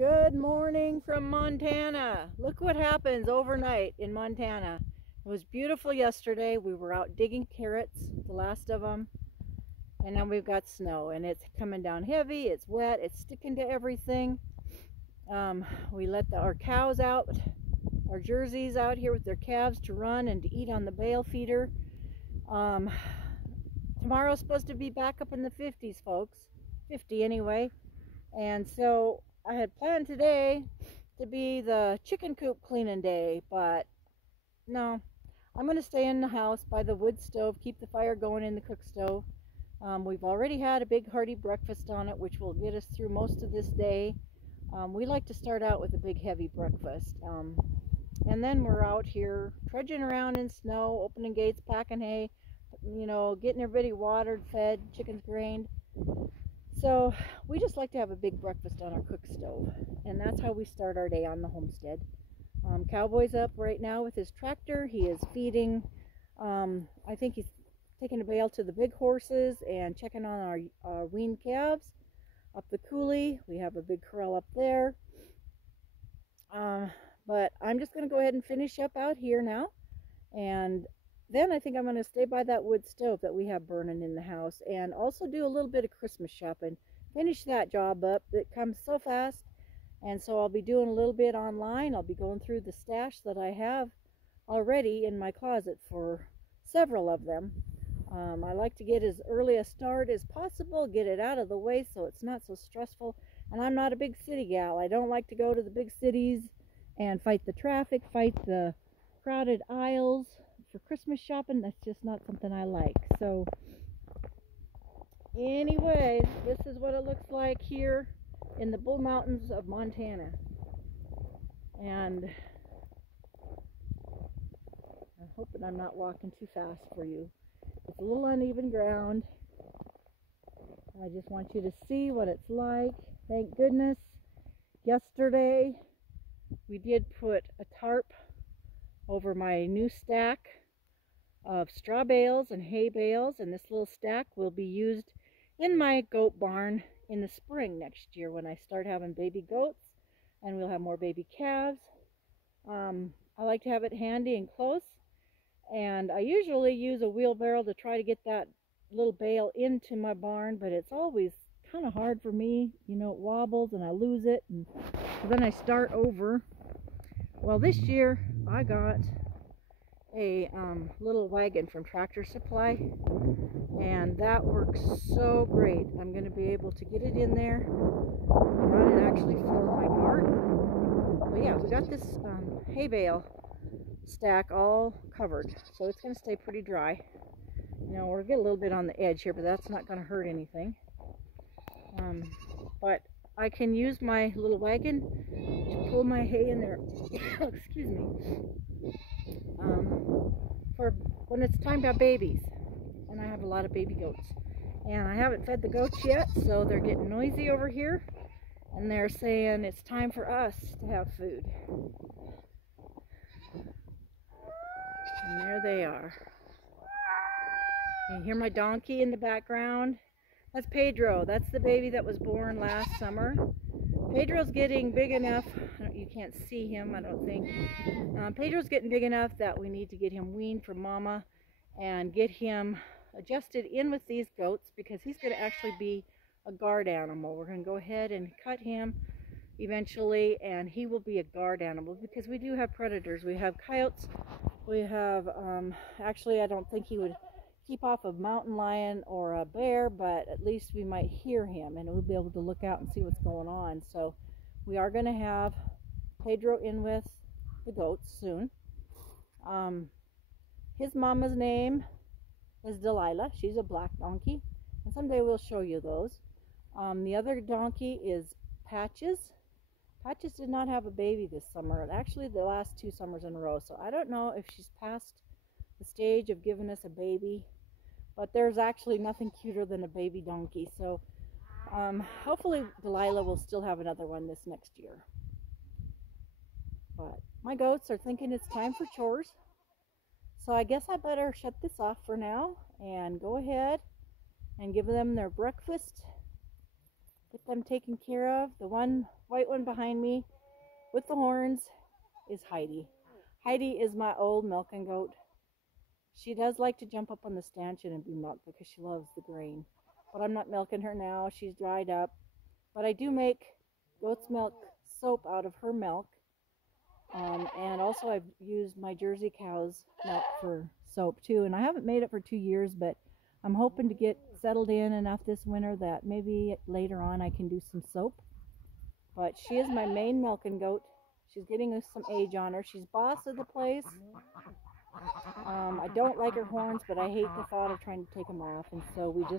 Good morning from Montana. Look what happens overnight in Montana. It was beautiful yesterday. We were out digging carrots, the last of them, and now we've got snow, and it's coming down heavy. It's wet. It's sticking to everything. We let our cows out, our Jerseys out here with their calves to run and to eat on the bale feeder. Tomorrow's supposed to be back up in the 50s, folks. 50 anyway. And so I had planned today to be the chicken coop cleaning day, but no, I'm going to stay in the house by the wood stove, keep the fire going in the cook stove. We've already had a big hearty breakfast on it, which will get us through most of this day. We like to start out with a big heavy breakfast. And then we're out here trudging around in snow, opening gates, packing hay, you know, getting everybody watered, fed, chickens grained. So we just like to have a big breakfast on our cook stove, and that's how we start our day on the homestead. Cowboy's up right now with his tractor. He is feeding, I think he's taking a bale to the big horses and checking on our weaned calves. Up the coulee, we have a big corral up there. But I'm just going to go ahead and finish up out here now, and then I think I'm going to stay by that wood stove that we have burning in the house and also do a little bit of Christmas shopping. Finish that job up. It comes so fast. And so I'll be doing a little bit online. I'll be going through the stash that I have already in my closet for several of them. I like to get as early a start as possible, get it out of the way so it's not so stressful. And I'm not a big city gal. I don't like to go to the big cities and fight the traffic, fight the crowded aisles. For Christmas shopping, that's just not something I like. So anyway, this is what it looks like here in the Bull Mountains of Montana. And I'm hoping I'm not walking too fast for you. It's a little uneven ground. I just want you to see what it's like. Thank goodness yesterday we did put a tarp over my new stack of straw bales and hay bales, and this little stack will be used in my goat barn in the spring next year when I start having baby goats, and we'll have more baby calves. I like to have it handy and close, and I usually use a wheelbarrow to try to get that little bale into my barn, but it's always kind of hard for me. You know, it wobbles and I lose it, and so then I start over. Well, this year I got a little wagon from Tractor Supply, and that works so great. I'm going to be able to get it in there, run it actually for my garden. But yeah, we got this hay bale stack all covered, so it's going to stay pretty dry. You know, we'll get a little bit on the edge here, but that's not going to hurt anything. But I can use my little wagon to pull my hay in there. Excuse me. For when it's time to have babies, and I have a lot of baby goats, and I haven't fed the goats yet, so they're getting noisy over here, and they're saying it's time for us to have food. And there they are. You hear my donkey in the background? That's Pedro. That's the baby that was born last summer. Pedro's getting big enough. You can't see him, I don't think. Pedro's getting big enough that we need to get him weaned from mama and get him adjusted in with these goats, because he's going to actually be a guard animal. We're going to go ahead and cut him eventually, and he will be a guard animal, because we do have predators. We have coyotes. We have, actually I don't think he would keep off a mountain lion or a bear, but at least we might hear him and we'll be able to look out and see what's going on. So we are going to have Pedro in with the goats soon. His mama's name is Delilah. She's a black donkey, and someday we'll show you those. The other donkey is Patches. Patches did not have a baby this summer, actually the last 2 summers in a row, so I don't know if she's past the stage of giving us a baby, but there's actually nothing cuter than a baby donkey. So hopefully Delilah will still have another one this next year. But my goats are thinking it's time for chores, so I guess I better shut this off for now and go ahead and give them their breakfast get them taken care of. The one white one behind me with the horns is Heidi. Heidi is my old milking goat. She does like to jump up on the stanchion and be milked because she loves the grain. But I'm not milking her now. She's dried up. But I do make goat's milk soap out of her milk. And also I've used my Jersey cow's milk for soap too. And I haven't made it for 2 years, but I'm hoping to get settled in enough this winter that maybe later on I can do some soap. But she is my main milking goat. She's getting some age on her. She's boss of the place. I don't like her horns, but I hate the thought of trying to take them off. And so we just